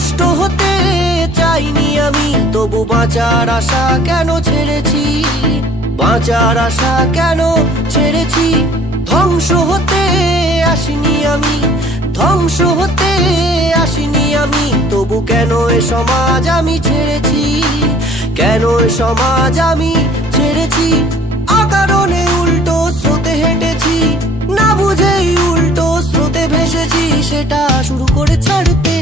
নষ্ট হতে চাইনি আমি, তবু বাঁচার আশা কেন ছেড়েছি, বাঁচার আশা কেন ছেড়েছি। ধ্বংস হতে আসিনি আমি, ধ্বংস হতে আসিনি আমি, তবু কেন এ সমাজ আমি ছেড়েছি, কেন এ সমাজ আমি ছেড়েছি। অকারণে উল্টো স্রোতে হেঁটেছি, না বুঝেই উল্টো স্রোতে ভেসেছি, সেটা শুরু করে ছাড়তে